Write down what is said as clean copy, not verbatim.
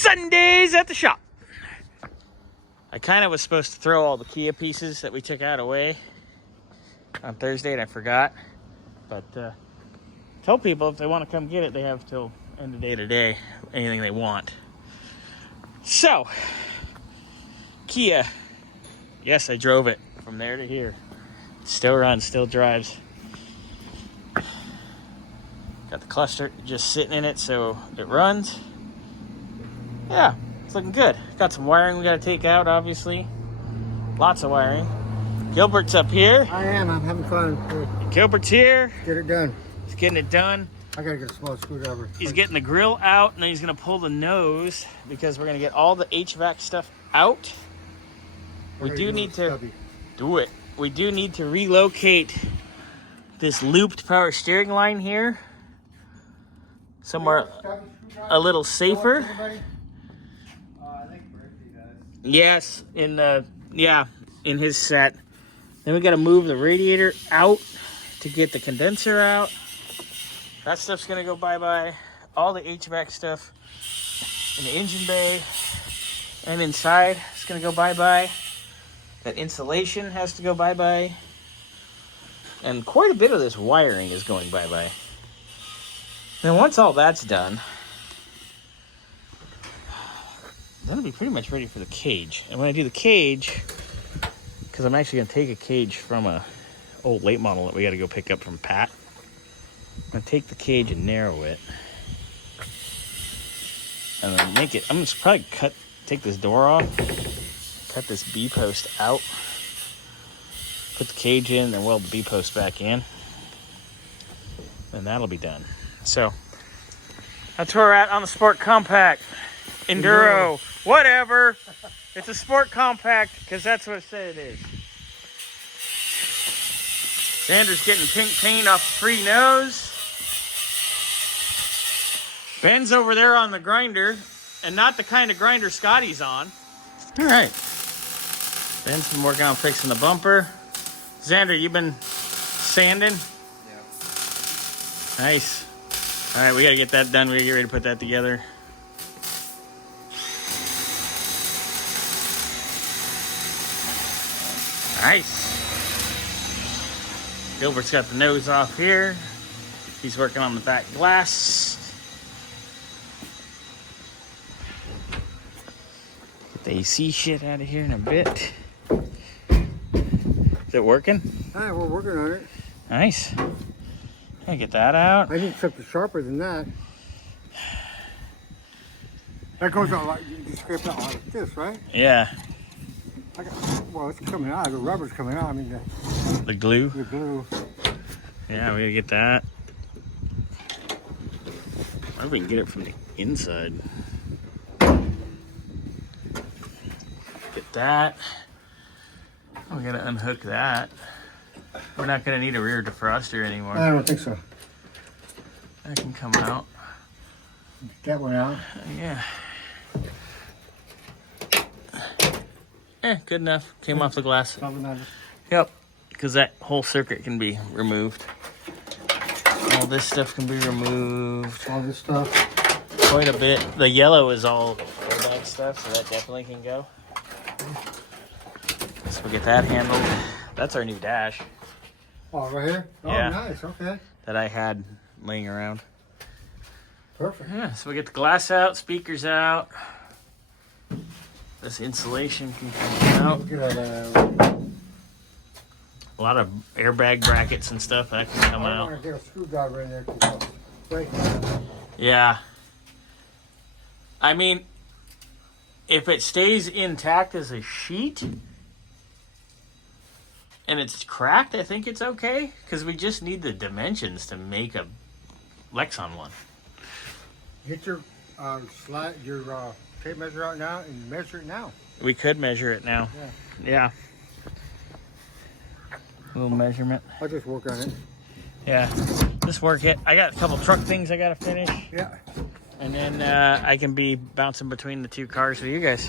Sundays at the shop. I kind of was supposed to throw all the Kia pieces that we took out away on Thursday, and I forgot. But tell people if they want to come get it, they have till end of day today, anything they want. So, Kia. Yes, I drove it from there to here. Still runs, still drives. Got the cluster just sitting in it so it runs. Yeah, it's looking good. Got some wiring we got to take out, obviously. Lots of wiring. Gilbert's up here. I am. I'm having fun. Gilbert's here. Get it done. He's getting it done. I got to get a small screwdriver. He's getting the grill out, and then he's going to pull the nose because we're going to get all the HVAC stuff out. We do need to do it. We do need to relocate this looped power steering line here somewhere a little safer. Yes, in his set. Then we got to move the radiator out to get the condenser out. That stuff's gonna go bye-bye. All the HVAC stuff in the engine bay and inside is gonna go bye-bye. That insulation has to go bye-bye. And quite a bit of this wiring is going bye-bye. Then once all that's done, then it'll be pretty much ready for the cage. And when I do the cage, because I'm actually gonna take a cage from a old late model that we got to go pick up from Pat. I'm gonna take the cage and narrow it, and then make it. I'm gonna probably take this door off, cut this B post out, put the cage in, and weld the B post back in, and that'll be done. So that's where we're at on the Sport Compact, Enduro, whatever. It's a Sport Compact because that's what it said it is. Xander's getting pink paint off the free nose. Ben's over there on the grinder, and not the kind of grinder Scotty's on. All right. Ben's been working on fixing the bumper. Xander, you been sanding? Yeah. Nice. All right, we got to get that done. We got to get ready to put that together. Nice. Gilbert's got the nose off here. He's working on the back glass. Get the AC shit out of here in a bit. Is it working? Hi, we're working on it. Nice. Gotta get that out. I need something sharper than that. That goes out like, you scrape that like this, right? Yeah. Well, it's coming out. The rubber's coming out. I mean, The glue? the glue. Yeah, we gotta get that. I think we can get it from the inside. Get that. We gotta unhook that. We're not gonna need a rear defroster anymore. I don't think so. That can come out. That one out. Yeah. Good enough. Came off the glass. Probably not. Yep. Because that whole circuit can be removed. All this stuff can be removed. All this stuff. Quite a bit. The yellow is all airbag stuff, so that definitely can go. So we'll get that handled. That's our new dash. Oh, right here? Oh, Yeah. nice. Okay. That I had laying around. Perfect. Yeah, so we get the glass out, speakers out. This insulation can come out. Get a A lot of airbag brackets and stuff that can come I out. want to get a screwdriver in there to break it. Yeah. I mean, if it stays intact as a sheet and it's cracked, I think it's okay. Because we just need the dimensions to make a Lexon one. Get your tape measure out now and measure it now. We could measure it now. Yeah. A little measurement. I'll just work on it. Yeah. Just work it. I got a couple truck things I got to finish. Yeah. And then I can be bouncing between the two cars with you guys.